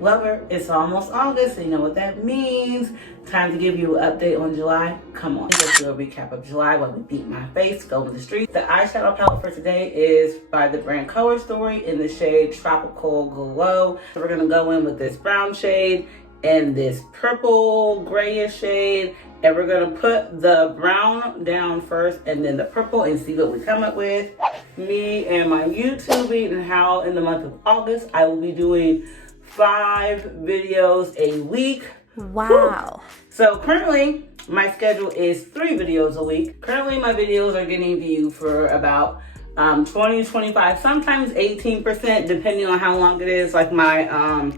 Lover, it's almost August, so you know what that means. Time to give you an update on July. Come on, let's do a recap of July while we beat my face, go over the streets. The eyeshadow palette for today is by the brand Color Story in the shade Tropical Glow. So we're gonna go in with this brown shade and this purple grayish shade, and we're gonna put the brown down first and then the purple and see what we come up with. Me and my YouTubing and how in the month of August I will be doing 5 videos a week. Wow. Woo. So currently my schedule is 3 videos a week. Currently my videos are getting viewed for about 20, 25, sometimes 18%, depending on how long it is. Like my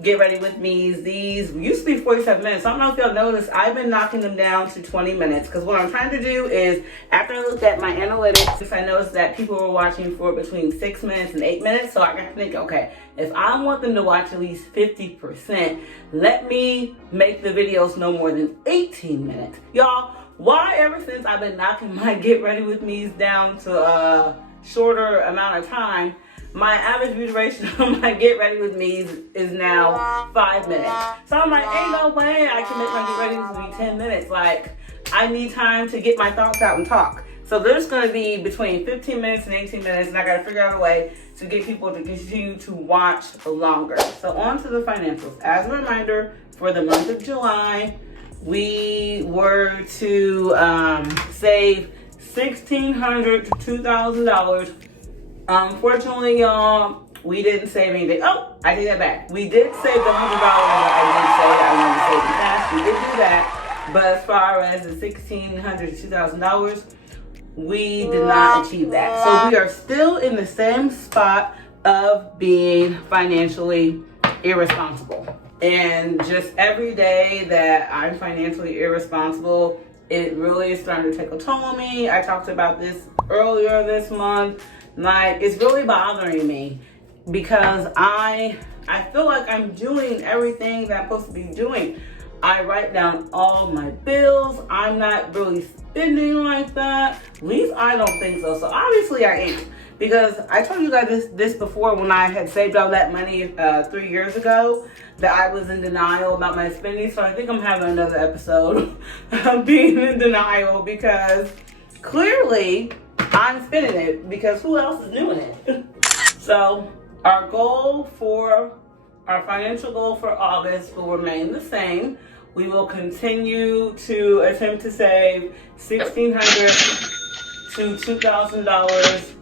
Get Ready With Me's, these used to be 47 minutes. I don't know if y'all noticed, I've been knocking them down to 20 minutes because what I'm trying to do is, after I looked at my analytics, I noticed that people were watching for between 6 minutes and 8 minutes. So I got to think, okay, if I want them to watch at least 50%, let me make the videos no more than 18 minutes. Y'all, why ever since I've been knocking my Get Ready With Me's down to a shorter amount of time, my average view duration of my Get Ready With Me's is now 5 minutes. So I'm like, ain't no way I can make my Get Ready With Me 10 minutes. Like, I need time to get my thoughts out and talk. So there's gonna be between 15 minutes and 18 minutes, and I gotta figure out a way to get people to continue to watch longer. So on to the financials. As a reminder, for the month of July, we were to save $1,600 to $2,000. Unfortunately, y'all, we didn't save anything. Oh, I take that back. We did save the $100 that I did say that I wanted to save in cash. We did do that. But as far as the $1,600 to $2,000, we did not achieve that. So we are still in the same spot of being financially irresponsible. And just every day that I'm financially irresponsible, it really is starting to take a toll on me. I talked about this earlier this month. Like, it's really bothering me because I feel like I'm doing everything that I'm supposed to be doing. I write down all my bills. I'm not really spending like that. At least I don't think so. So obviously I am, because I told you guys this before when I had saved all that money 3 years ago, that I was in denial about my spending. So I think I'm having another episode of being in denial, because clearly I'm spending it, because who else is doing it? So our financial goal for August will remain the same. We will continue to attempt to save $1,600 to $2,000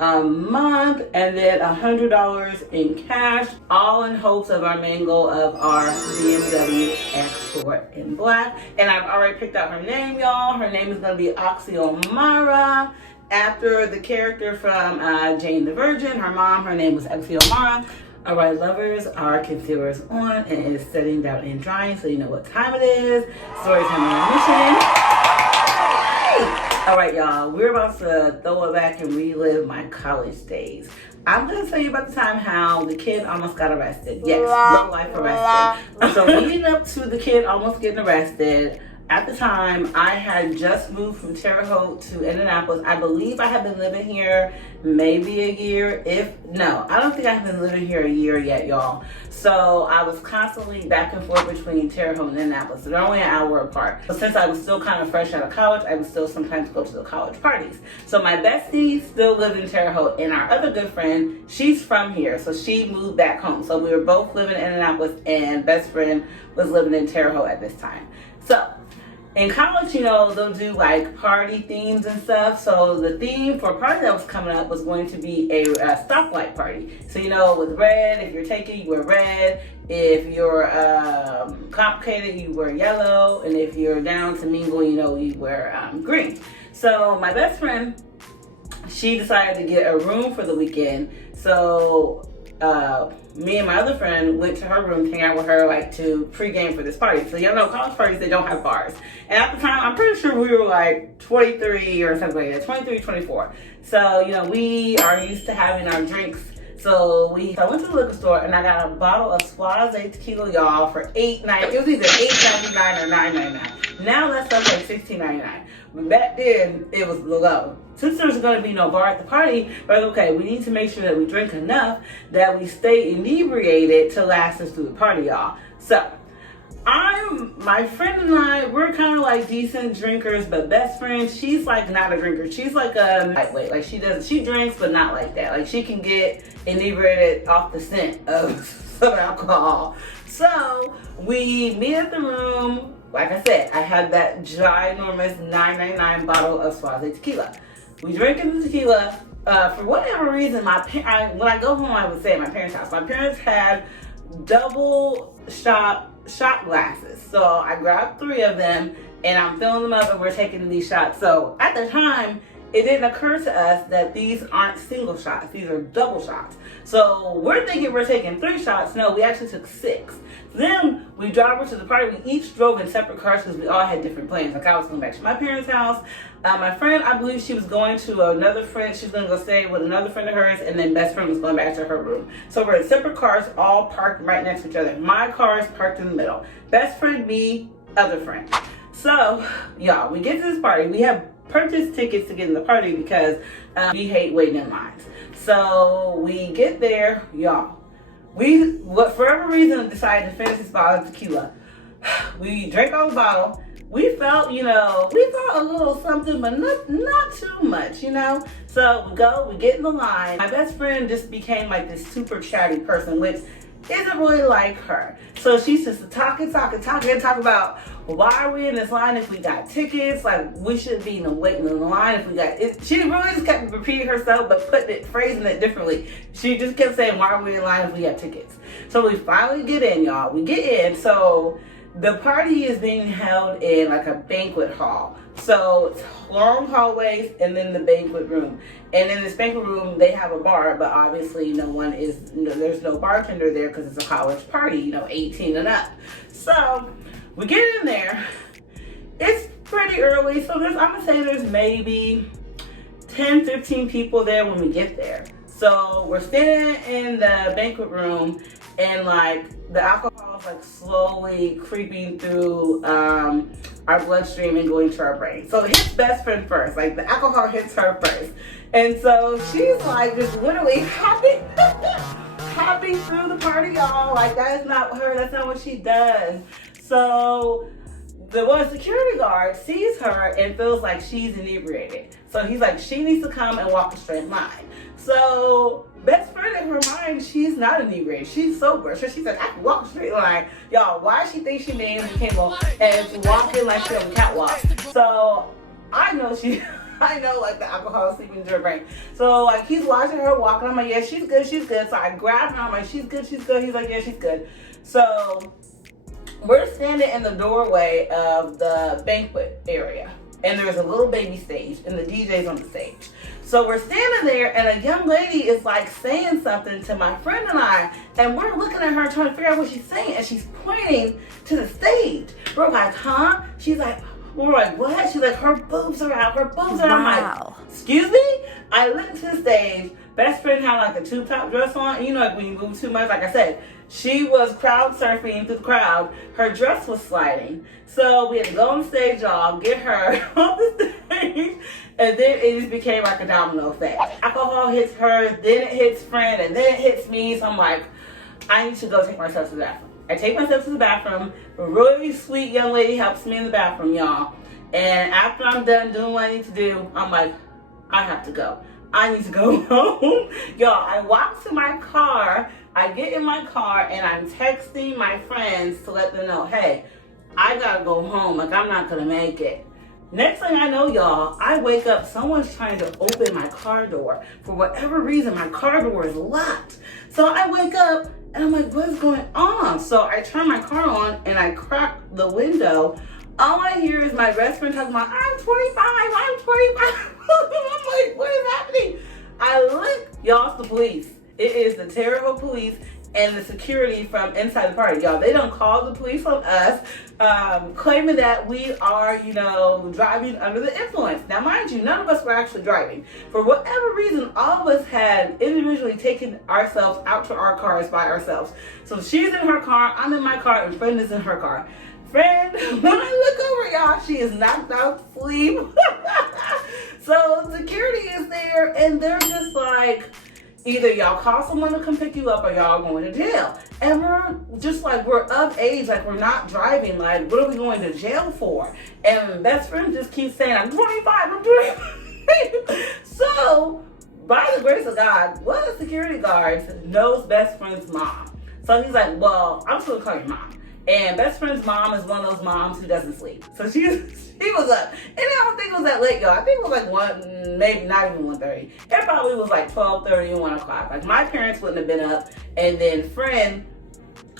a month, and then $100 in cash, all in hopes of our main goal of our BMW X4 in black. And I've already picked out her name, y'all. Her name is going to be Axiomara, after the character from Jane the Virgin. Her mom, her name was Axiomara. All right, lovers, our concealer is on and it is setting down and drying, so you know what time it is. Storytime intermission. All right, y'all, we're about to throw it back and relive my college days. I'm going to tell you about the time how the kid almost got arrested. Yes, real life arrested. So leading up to the kid almost getting arrested, at the time, I had just moved from Terre Haute to Indianapolis. I believe I had been living here maybe a year. No, I don't think I've been living here a year yet, y'all. So I was constantly back and forth between Terre Haute and Indianapolis. They're only an hour apart. So since I was still kind of fresh out of college, I would still sometimes go to the college parties. So my bestie still lived in Terre Haute, and our other good friend, she's from here. So she moved back home. So we were both living in Indianapolis, and best friend was living in Terre Haute at this time. So in college, you know, they'll do like party themes and stuff. So the theme for a party that was coming up was going to be a stoplight party. So, you know, with red, if you're taking, you wear red. If you're complicated, you wear yellow. And if you're down to mingle, you know, you wear green. So my best friend, she decided to get a room for the weekend. So me and my other friend went to her room to hang out with her, like to pregame for this party. So y'all know college parties, they don't have bars. And at the time, I'm pretty sure we were like 23 or something like that, 23, 24. So, you know, we are used to having our drinks So I went to the liquor store and I got a bottle of Suave tequila, y'all, for $8.99. It was either $8.99 or $9.99. Now that stuff's like $16.99. But back then, it was low. Since there's going to be no bar at the party, but okay, we need to make sure that we drink enough that we stay inebriated to last us through the party, y'all. So, my friend and I, we're kind of like decent drinkers, but best friend, she's like not a drinker. She's like a lightweight. Like she drinks, but not like that. Like she can get inebriated off the scent of some alcohol. So we meet at the room. Like I said, I had that ginormous $9.99 bottle of Suave tequila. We drinking the tequila. For whatever reason, when I go home, I would say at my parents' house. My parents had double shot glasses. So I grabbed 3 of them and I'm filling them up and we're taking these shots. So at the time, it didn't occur to us that these aren't single shots. These are double shots. So we're thinking we're taking 3 shots. No, we actually took 6. Then we drove over to the party. We each drove in separate cars because we all had different plans. Like I was going back to my parents' house. My friend, I believe she was going to another friend. She was going to go stay with another friend of hers. And then best friend was going back to her room. So we're in separate cars, all parked right next to each other. My car is parked in the middle. Best friend, me, other friend. So, y'all, we get to this party. We have purchased tickets to get in the party because we hate waiting in lines. So we get there, y'all. We, for whatever reason, decided to finish this bottle of tequila. We drank all the bottle. We felt, we felt a little something, but not too much, So we get in the line. My best friend just became like this super chatty person, which isn't really like her. So she's just talking about, well, why are we in this line if we got tickets? Like, we shouldn't be waiting in the line if we got it. She really just kept repeating herself, but phrasing it differently. She just kept saying, why are we in line if we have tickets? So we finally get in, y'all. We get in. So the party is being held in like a banquet hall. So it's long hallways and then the banquet room. And in this banquet room, they have a bar, but obviously there's no bartender there because it's a college party, 18 and up. So we get in there. It's pretty early, so I'm gonna say there's maybe 10, 15 people there when we get there. So we're standing in the banquet room and like the alcohol is like slowly creeping through our bloodstream and going to our brain. So it hits best friend first, like the alcohol hits her first. And so she's like just literally hopping through the party, y'all. Like that is not her, that's not what she does. So the security guard sees her and feels like she's inebriated. So he's like, she needs to come and walk a straight line. So best friend in her mind, she's not inebriated. She's sober. So she's like, I can walk a straight line. Y'all, why she thinks she made and came on and walking like she on the catwalk. So I know like the alcohol is sleeping into her brain. So like he's watching her walk and I'm like, yeah, she's good. So I grab her, I'm like, she's good. He's like, yeah, she's good. So we're standing in the doorway of the banquet area and there's a little baby stage and the DJ's on the stage. So we're standing there and a young lady is like saying something to my friend and I, and we're looking at her trying to figure out what she's saying, and she's pointing to the stage. We're like, huh? She's like, we're like, what? She's like, her boobs are out. I'm like, excuse me? I looked to the stage. Best friend had like a tube top dress on. Like when you move too much, like I said, she was crowd surfing through the crowd. Her dress was sliding. So we had to go on stage, y'all, get her on the stage. And then it just became like a domino effect. Alcohol hits her, then it hits friend, and then it hits me. So I'm like, I need to go take myself to the bathroom. I take myself to the bathroom. A really sweet young lady helps me in the bathroom, y'all. And after I'm done doing what I need to do, I'm like, I have to go. I need to go home. Y'all, I walk to my car. I get in my car and I'm texting my friends to let them know, hey, I gotta go home. Like, I'm not gonna make it. Next thing I know, y'all, I wake up, someone's trying to open my car door. For whatever reason, my car door is locked. So I wake up and I'm like, what's going on? So I turn my car on and I crack the window. All I hear is my best friend talking about, I'm 25. I'm like, what is happening? I look, y'all, it's the police. It is the terrible police and the security from inside the party. Y'all, they don't call the police on us, claiming that we are, you know, driving under the influence. Now, mind you, none of us were actually driving. For whatever reason, all of us had individually taken ourselves out to our cars by ourselves. So she's in her car, I'm in my car, and friend is in her car. Friend, when I look over, y'all, she is knocked out sleep. So security is there, and they're just like, either y'all call someone to come pick you up or y'all going to jail. And we're just like, we're of age, like we're not driving, like what are we going to jail for? And best friend just keeps saying, I'm 25, I'm 25. So, by the grace of God, one of the security guards knows best friend's mom. So he's like, well, I'm just gonna call your mom. And best friend's mom is one of those moms who doesn't sleep. So she was up. And I don't think it was that late, y'all. I think it was like 1, maybe not even 1:30. It probably was like 12:30 and 1 o'clock. Like my parents wouldn't have been up. And then friend,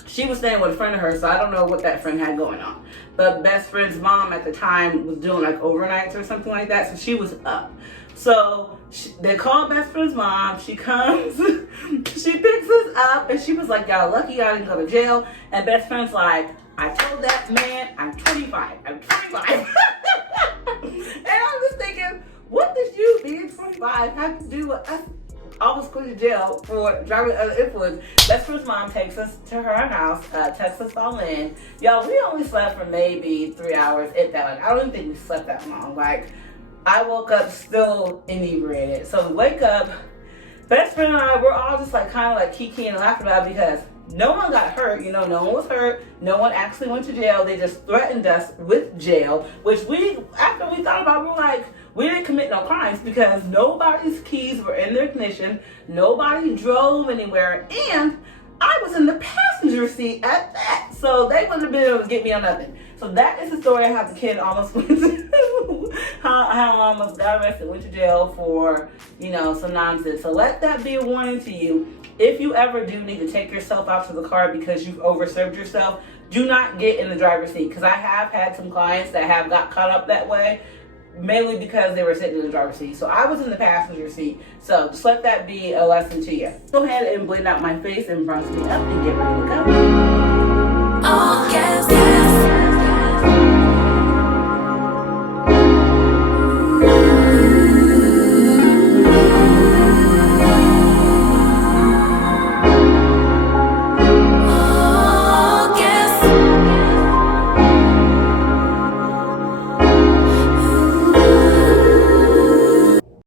she was staying with a friend of hers, so I don't know what that friend had going on. But best friend's mom at the time was doing like overnights or something like that. So she was up. So they called best friend's mom. She comes, she picks us up, and she was like, y'all lucky y'all didn't go to jail. And best friend's like, I told that man I'm 25. I'm 25. And I'm just thinking, what does you being 25 have to do with us almost going to jail for driving under influence? Best friend's mom takes us to her house, texts us all in. Y'all, we only slept for maybe 3 hours, if that. Like, I don't even think we slept that long. Like, I woke up still inebriated. So we wake up, best friend and I, we're all just like kind of like kikiing and laughing about it because no one got hurt. You know, no one was hurt. No one actually went to jail. They just threatened us with jail, which after we thought about it, we were like, we didn't commit no crimes because nobody's keys were in their ignition. Nobody drove anywhere. And I was in the passenger seat at that. So they wouldn't have been able to get me on nothing. So that is the story of how the kid almost went to, how I almost got arrested, went to jail for, you know, some nonsense. So let that be a warning to you. If you ever do need to take yourself out to the car because you've overserved yourself, do not get in the driver's seat. Because I have had some clients that have got caught up that way, mainly because they were sitting in the driver's seat. So I was in the passenger seat. So just let that be a lesson to you. Go ahead and blend out my face and bronze me up and get ready to go.